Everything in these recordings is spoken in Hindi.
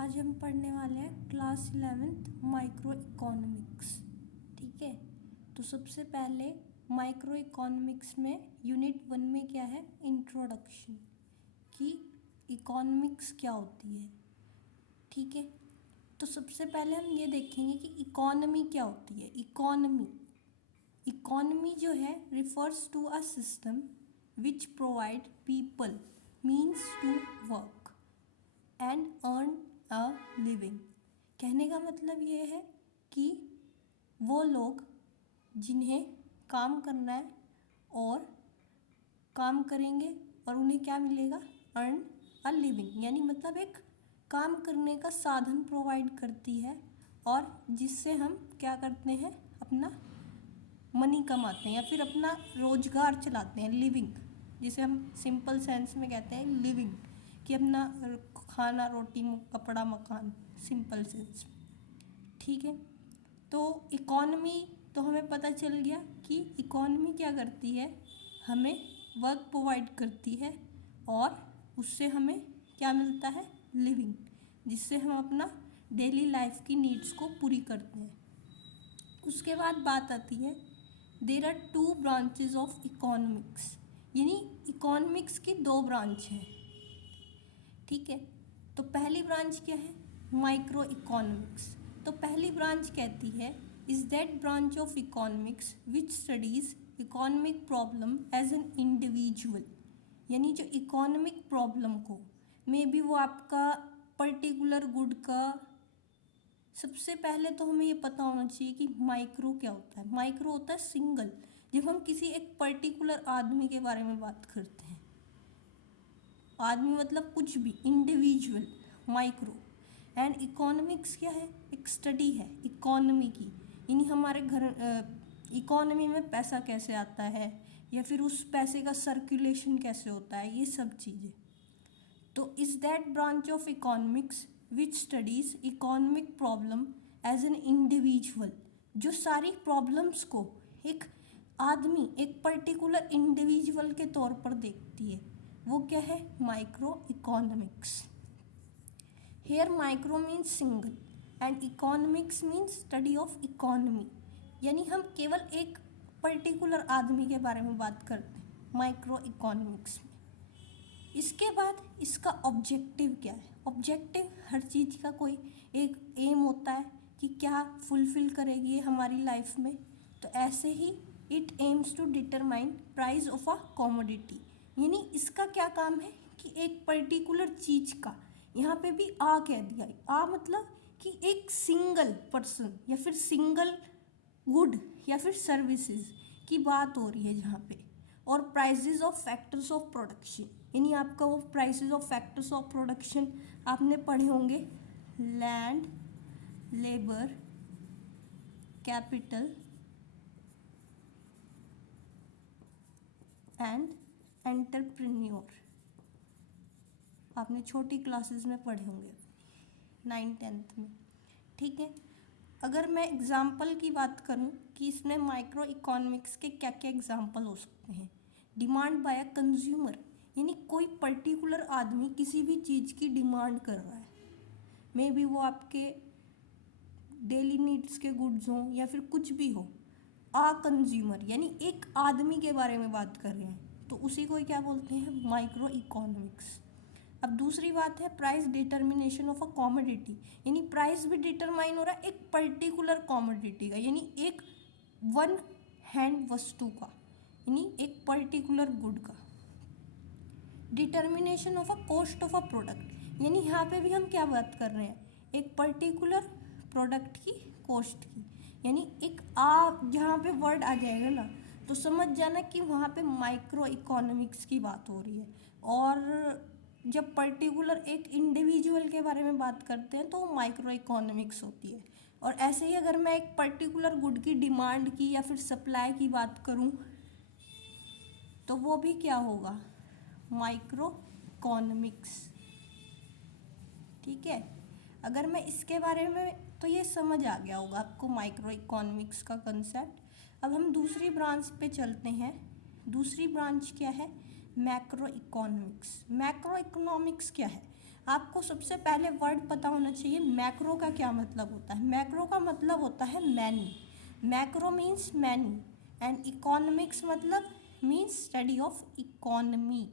आज हम पढ़ने वाले हैं क्लास 11th माइक्रो इकोनॉमिक्स। ठीक है, तो सबसे पहले माइक्रो इकोनॉमिक्स में यूनिट 1 में क्या है, इंट्रोडक्शन, कि इकोनॉमिक्स क्या होती है। ठीक है, तो सबसे पहले हम ये देखेंगे कि इकोनॉमी क्या होती है। इकोनॉमी जो है refers to a system which provide people means to work and earn a living. कहने का मतलब ये है कि वो लोग जिन्हें काम करना है और काम करेंगे और उन्हें क्या मिलेगा, अर्न अ लिविंग, यानी मतलब एक काम करने का साधन प्रोवाइड करती है और जिससे हम क्या करते हैं, अपना मनी कमाते हैं या फिर अपना रोजगार चलाते हैं। लिविंग जिसे हम सिंपल सेंस में कहते हैं लिविंग, कि अपना खाना रोटी कपड़ा मकान, सिंपल सेंस। ठीक है, तो इकोनॉमी तो हमें पता चल गया कि इकोनॉमी क्या करती है, हमें वर्क प्रोवाइड करती है और उससे हमें क्या मिलता है, लिविंग, जिससे हम अपना डेली लाइफ की नीड्स को पूरी करते हैं। उसके बाद बात आती है there are 2 branches of economics, यानी इकोनॉमिक्स की 2 ब्रांच हैं। ठीक है, तो पहली ब्रांच क्या है, माइक्रो इकोनॉमिक्स। तो पहली ब्रांच कहती है is that branch of economics which studies economic problem as an individual, यानी जो इकोनॉमिक प्रॉब्लम को, मे बी वो आपका पर्टिकुलर गुड का, सबसे पहले तो हमें ये पता होना चाहिए कि माइक्रो क्या होता है। माइक्रो होता है सिंगल, जब हम किसी एक पर्टिकुलर आदमी के बारे में बात करते हैं। आदमी मतलब कुछ भी, इंडिविजुअल, माइक्रो। एंड इकोनॉमिक्स क्या है, एक स्टडी है इकोनॉमी की, यानी हमारे घर इकोनॉमी में पैसा कैसे आता है या फिर उस पैसे का सर्कुलेशन कैसे होता है, ये सब चीज़ें। तो is that branch of economics which studies economic problem as an individual, जो सारी प्रॉब्लम्स को एक आदमी, एक पर्टिकुलर इंडिविजुअल के तौर पर देखती है, वो क्या है, micro economics. Here micro means single and economics means study of economy, यानी हम केवल एक पर्टिकुलर आदमी के बारे में बात करते हैं माइक्रो इकोनॉमिक्स में। इसके बाद इसका ऑब्जेक्टिव क्या है। ऑब्जेक्टिव हर चीज़ का कोई एक एम होता है कि क्या फुलफिल करेगी ये हमारी लाइफ में। तो ऐसे ही it aims to determine price of a commodity, यानी इसका क्या काम है कि एक पर्टिकुलर चीज़ का, यहाँ पे भी आ कह दिया है, आ मतलब कि एक सिंगल पर्सन या फिर सिंगल गुड या फिर सर्विसेज की बात हो रही है जहाँ पे। और prices of factors of production, यानी आपका वो prices of factors of production आपने पढ़े होंगे, land, labour, capital and entrepreneur, आपने छोटी क्लासेस में पढ़े होंगे 9th-10th में। ठीक है, अगर मैं एग्जाम्पल की बात करूं कि इसमें माइक्रो इकोनॉमिक्स के क्या क्या एग्जाम्पल हो सकते हैं। डिमांड बाय अ कंज्यूमर, यानी कोई पर्टिकुलर आदमी किसी भी चीज़ की डिमांड कर रहा है, मे बी वो आपके डेली नीड्स के गुड्स हों या फिर कुछ भी हो। आ कंज्यूमर, यानी एक आदमी के बारे में बात कर रहे हैं, तो उसी को क्या बोलते हैं, माइक्रो इकोनॉमिक्स। अब दूसरी बात है price determination of a commodity, यानी प्राइस भी डिटरमाइन हो रहा है एक पर्टिकुलर कॉमोडिटी का, यानी एक वन हैंड वस्तु का, यानी एक पर्टिकुलर गुड का। Determination of a cost of a product, यानी यहाँ पे भी हम क्या बात कर रहे हैं, एक पर्टिकुलर प्रोडक्ट की कॉस्ट की, यानी एक जहाँ पे वर्ड आ जाएगा ना तो समझ जाना कि वहाँ पे माइक्रो इकोनॉमिक्स की बात हो रही है। और जब पर्टिकुलर एक इंडिविजुअल के बारे में बात करते हैं तो माइक्रो इकोनॉमिक्स होती है। और ऐसे ही अगर मैं एक पर्टिकुलर गुड की डिमांड की या फिर सप्लाई की बात करूं तो वो भी क्या होगा, माइक्रो इकोनॉमिक्स। ठीक है, अगर मैं इसके बारे में, तो ये समझ आ गया होगा आपको माइक्रो इकोनॉमिक्स का कंसेप्ट। अब हम दूसरी ब्रांच पे चलते हैं। दूसरी ब्रांच क्या है, मैक्रो इकोनॉमिक्स। मैक्रो इकोनॉमिक्स क्या है, आपको सबसे पहले वर्ड पता होना चाहिए मैक्रो का क्या मतलब होता है। मैक्रो का मतलब होता है many, macro means many, and economics मतलब मीन्स स्टडी ऑफ इकोनॉमी,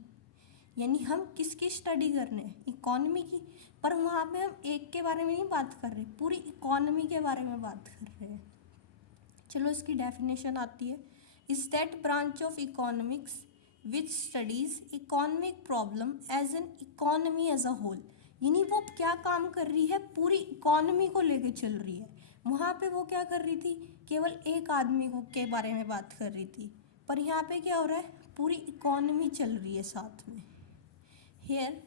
यानी हम किसकी स्टडी कर रहे हैं, इकोनॉमी की। पर वहाँ पे हम एक के बारे में नहीं बात कर रहे, पूरी इकोनॉमी के बारे में बात कर रहे हैं। चलो इसकी डेफिनेशन आती है, is that branch of economics which studies economic problem as an economy as a whole, यानी वो क्या काम कर रही है, पूरी इकोनॉमी को लेके चल रही है। वहाँ पे वो क्या कर रही थी, केवल एक आदमी को के बारे में बात कर रही थी, पर यहाँ पे क्या हो रहा है, पूरी इकोनॉमी चल रही है साथ में। Here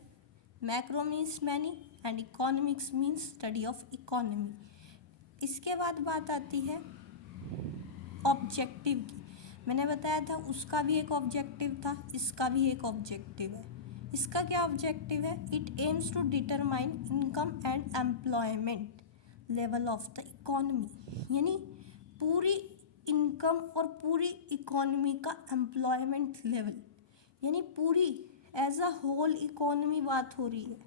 macro means many and economics means study of economy. इसके बाद बात आती है ऑब्जेक्टिव की। मैंने बताया था उसका भी एक ऑब्जेक्टिव था, इसका भी एक ऑब्जेक्टिव है। इसका क्या ऑब्जेक्टिव है, it aims to determine income and employment level of the economy, यानी पूरी इनकम और पूरी इकोनॉमी का एम्प्लॉयमेंट लेवल, यानी पूरी एज अ होल इकोनॉमी बात हो रही है।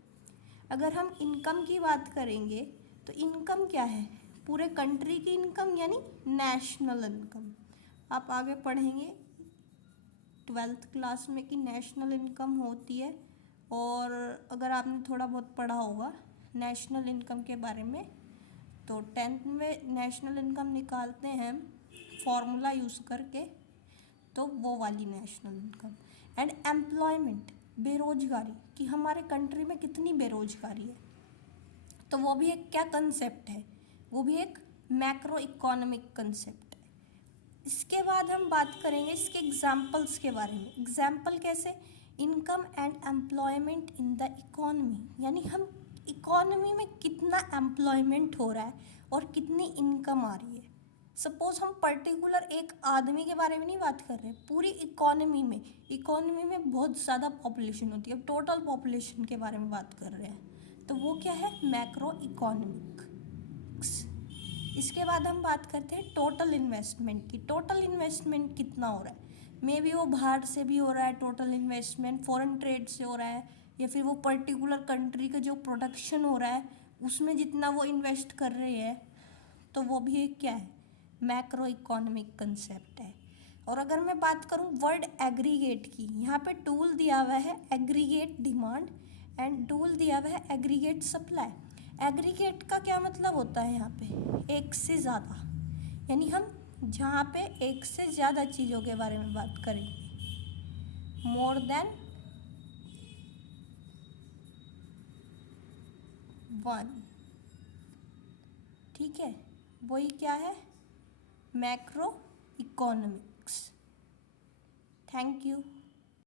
अगर हम इनकम की बात करेंगे तो इनकम क्या है, पूरे कंट्री की इनकम यानी नेशनल इनकम। आप आगे पढ़ेंगे 12th क्लास में कि नेशनल इनकम होती है, और अगर आपने थोड़ा बहुत पढ़ा होगा नेशनल इनकम के बारे में तो 10th में नेशनल इनकम निकालते हैं फॉर्मूला यूज़ करके, तो वो वाली नेशनल इनकम। एंड एम्प्लॉयमेंट बेरोजगारी, कि हमारे कंट्री में कितनी बेरोजगारी है, तो वो भी एक क्या कंसेप्ट है, वो भी एक मैक्रो इकोनॉमिक कंसेप्ट है। इसके बाद हम बात करेंगे इसके एग्जाम्पल्स के बारे में। एग्जाम्पल कैसे, income and employment in the economy, यानी हम इकोनॉमी में कितना एम्प्लॉयमेंट हो रहा है और कितनी इनकम आ रही है। सपोज हम पर्टिकुलर एक आदमी के बारे में नहीं बात कर रहे, पूरी इकोनॉमी में बहुत ज़्यादा पॉपुलेशन होती है, टोटल पॉपुलेशन के बारे में बात कर रहे हैं, तो वो क्या है, मैक्रो इकोनॉमिक्स। इसके बाद हम बात करते हैं टोटल इन्वेस्टमेंट की। टोटल इन्वेस्टमेंट कितना हो रहा है, मे बी वो बाहर से भी हो रहा है टोटल इन्वेस्टमेंट, फॉरेन ट्रेड से हो रहा है, या फिर वो पर्टिकुलर कंट्री का जो प्रोडक्शन हो रहा है उसमें जितना वो इन्वेस्ट कर रहे हैं, तो वो भी एक क्या है, मैक्रो इकोनॉमिक कंसेप्ट है। और अगर मैं बात करूं वर्ड एग्रीगेट की, यहाँ पे टूल दिया हुआ है एग्रीगेट डिमांड एंड टूल दिया हुआ है एग्रीगेट सप्लाई। एग्रीगेट का क्या मतलब होता है, यहाँ पे एक से ज़्यादा, यानी हम जहाँ पे एक से ज़्यादा चीज़ों के बारे में बात करेंगे, मोर देन वन, ठीक है, वही क्या है, मैक्रो इकोनॉमिक्स। Thank you.